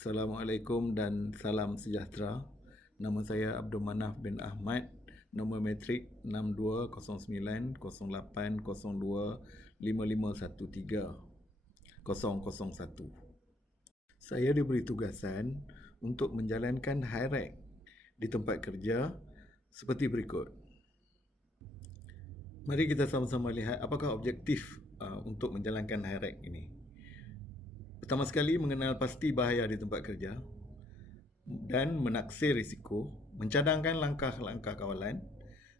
Assalamualaikum dan salam sejahtera. Nama saya Abdul Manaf bin Ahmad. Nombor metrik 620908025513 001. Saya diberi tugasan untuk menjalankan HiRack di tempat kerja seperti berikut. Mari kita sama-sama lihat apakah objektif untuk menjalankan HiRack ini. Pertama sekali, mengenal pasti bahaya di tempat kerja dan menaksir risiko, mencadangkan langkah-langkah kawalan,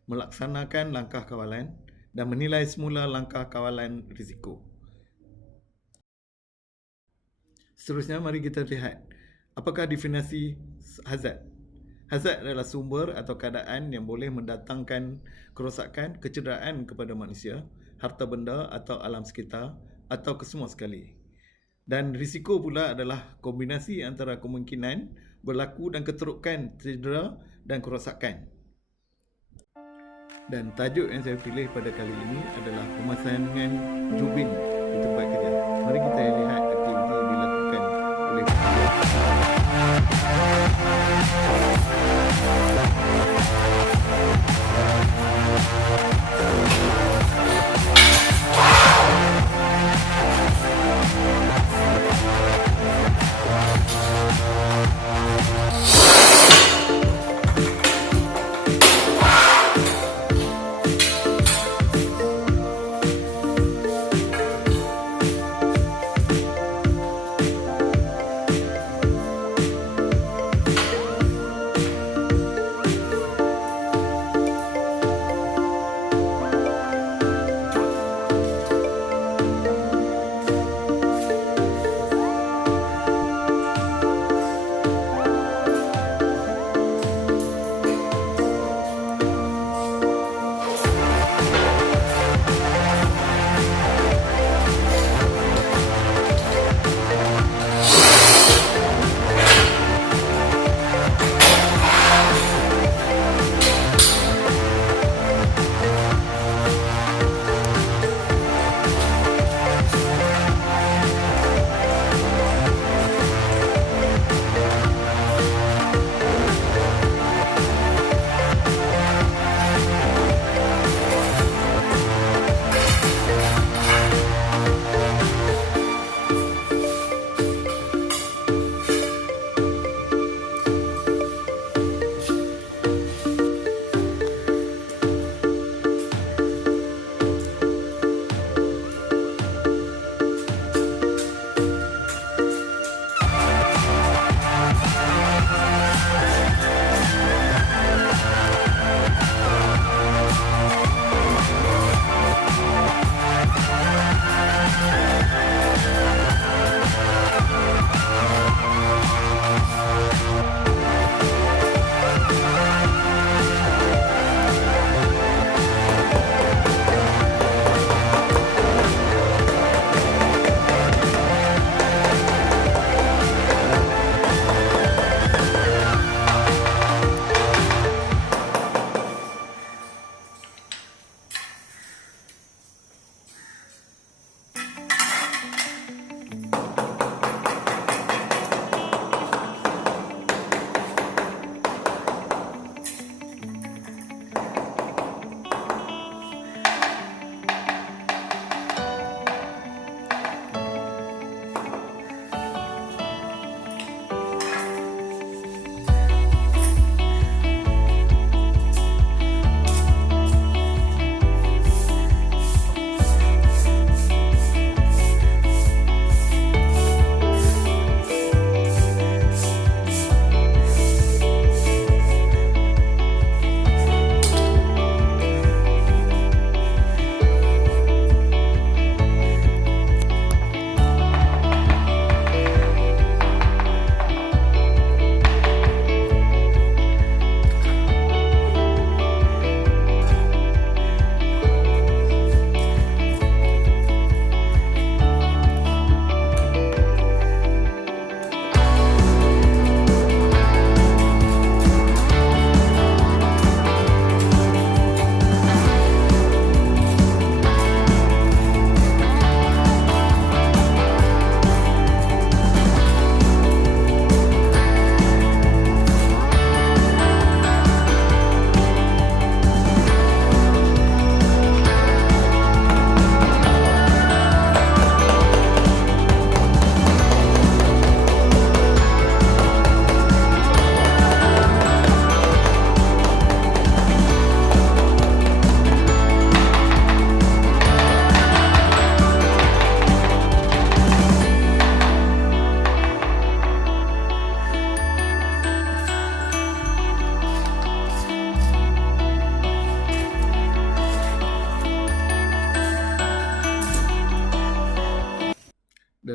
melaksanakan langkah kawalan dan menilai semula langkah kawalan risiko. Seterusnya, mari kita lihat apakah definisi hazard. Hazard adalah sumber atau keadaan yang boleh mendatangkan kerosakan, kecederaan kepada manusia, harta benda atau alam sekitar atau kesemua sekali. Dan risiko pula adalah kombinasi antara kemungkinan berlaku dan keterukan cedera dan kerosakan. Dan tajuk yang saya pilih pada kali ini adalah pemasangan jubin di tempat kerja. Mari kita lihat aktiviti yang dilakukan oleh pekerja.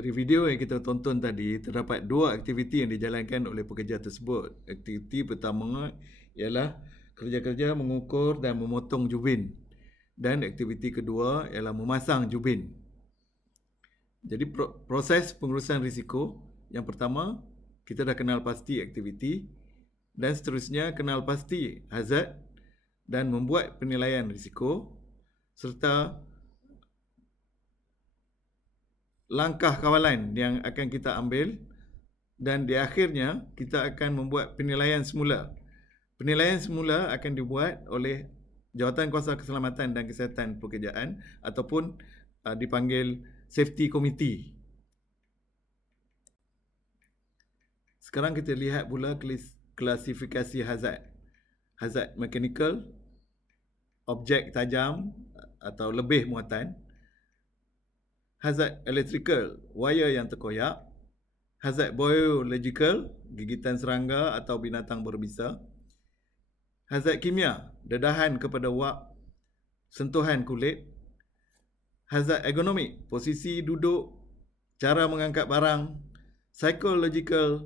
Dari video yang kita tonton tadi, terdapat dua aktiviti yang dijalankan oleh pekerja tersebut. Aktiviti pertama ialah kerja-kerja mengukur dan memotong jubin. Dan aktiviti kedua ialah memasang jubin. Jadi proses pengurusan risiko, yang pertama, kita dah kenal pasti aktiviti, dan seterusnya kenal pasti hazard dan membuat penilaian risiko, serta langkah kawalan yang akan kita ambil, dan di akhirnya kita akan membuat penilaian semula. Penilaian semula akan dibuat oleh Jawatan Kuasa Keselamatan dan Kesihatan Pekerjaan ataupun dipanggil Safety Committee. Sekarang kita lihat pula klasifikasi hazard. Hazard mechanical, objek tajam atau lebih muatan. Hazard electrical, wire yang terkoyak. Hazard biological, gigitan serangga atau binatang berbisa. Hazard kimia, dedahan kepada wak, sentuhan kulit. Hazard ergonomik, posisi duduk, cara mengangkat barang. Psychological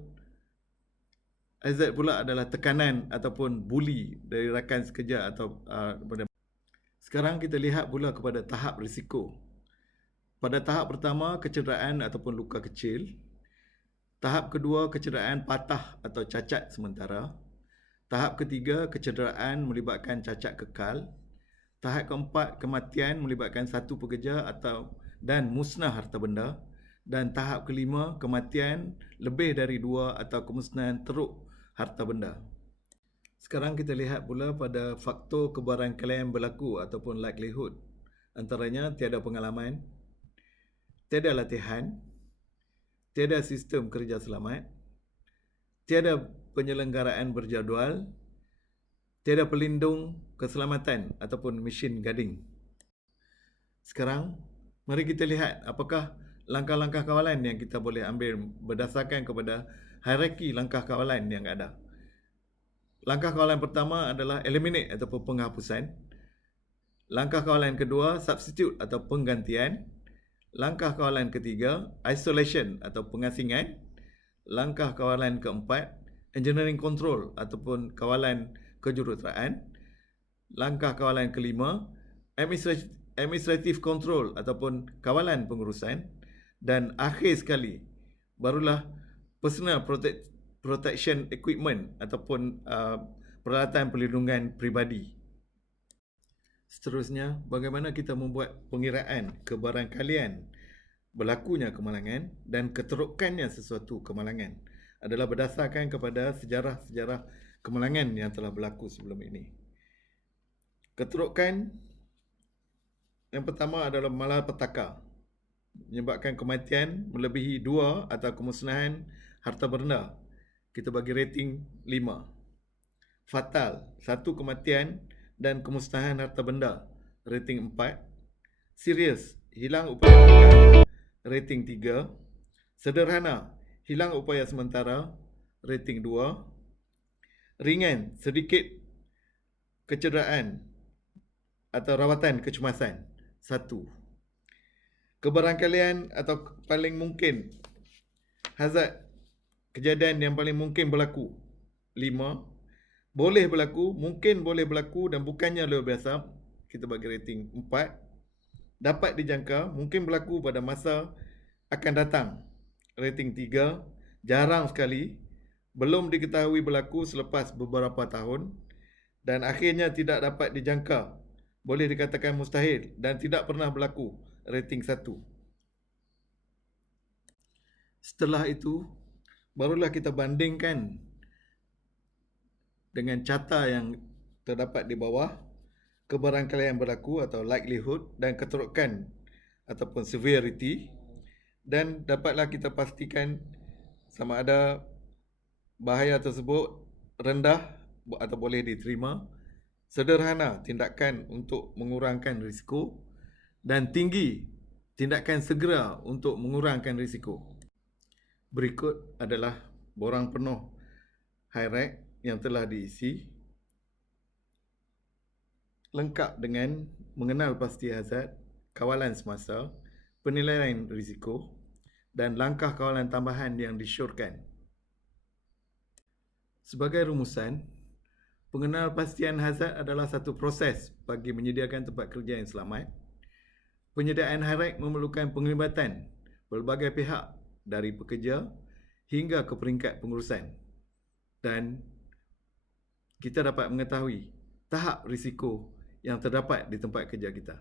hazard pula adalah tekanan ataupun bully dari rakan sekerja atau Sekarang kita lihat pula kepada tahap risiko. Pada tahap pertama, kecederaan ataupun luka kecil. Tahap kedua, kecederaan patah atau cacat sementara. Tahap ketiga, kecederaan melibatkan cacat kekal. Tahap keempat, kematian melibatkan satu pekerja dan musnah harta benda. Dan tahap kelima, kematian lebih dari dua atau kemusnahan teruk harta benda. Sekarang kita lihat pula pada faktor kebarangkalian berlaku ataupun likelihood. Antaranya tiada pengalaman, tiada latihan, tiada sistem kerja selamat, tiada penyelenggaraan berjadual, tiada pelindung keselamatan ataupun machine guarding. Sekarang, mari kita lihat apakah langkah-langkah kawalan yang kita boleh ambil berdasarkan kepada hierarki langkah kawalan yang ada. Langkah kawalan pertama adalah eliminate ataupun penghapusan. Langkah kawalan kedua, substitute atau penggantian. Langkah kawalan ketiga, isolation atau pengasingan. Langkah kawalan keempat, engineering control ataupun kawalan kejuruteraan. Langkah kawalan kelima, administrative control ataupun kawalan pengurusan. Dan akhir sekali, barulah personal protection equipment ataupun peralatan perlindungan peribadi. Seterusnya, bagaimana kita membuat pengiraan kebarangkalian berlakunya kemalangan dan keterukannya sesuatu kemalangan adalah berdasarkan kepada sejarah-sejarah kemalangan yang telah berlaku sebelum ini. Keterukan yang pertama adalah malapetaka, menyebabkan kematian melebihi 2 atau kemusnahan harta benda. Kita bagi rating 5. Fatal, 1 kematian dan kemusnahan harta benda, rating 4. Serius, hilang upaya tangkap, rating 3. Sederhana, hilang upaya sementara, rating 2. Ringan, sedikit kecederaan atau rawatan kecemasan, 1. Kebarangkalian atau paling mungkin, hazard kejadian yang paling mungkin berlaku, 5. Boleh berlaku, mungkin boleh berlaku dan bukannya luar biasa, kita bagi rating 4. Dapat dijangka, mungkin berlaku pada masa akan datang, rating 3. Jarang sekali, belum diketahui berlaku selepas beberapa tahun. Dan akhirnya tidak dapat dijangka, boleh dikatakan mustahil dan tidak pernah berlaku, rating 1. Setelah itu, barulah kita bandingkan dengan carta yang terdapat di bawah, kebarangkalian berlaku atau likelihood dan keterukan ataupun severity, dan dapatlah kita pastikan sama ada bahaya tersebut rendah atau boleh diterima, sederhana tindakan untuk mengurangkan risiko, dan tinggi tindakan segera untuk mengurangkan risiko. Berikut adalah borang penuh hierarki yang telah diisi, lengkap dengan mengenal pasti hazard, kawalan semasa, penilaian risiko, dan langkah kawalan tambahan yang disyorkan. Sebagai rumusan, pengenalpastian hazard adalah satu proses bagi menyediakan tempat kerja yang selamat. Penyediaan HAREC memerlukan penglibatan pelbagai pihak dari pekerja hingga ke peringkat pengurusan. Dan kita dapat mengetahui tahap risiko yang terdapat di tempat kerja kita.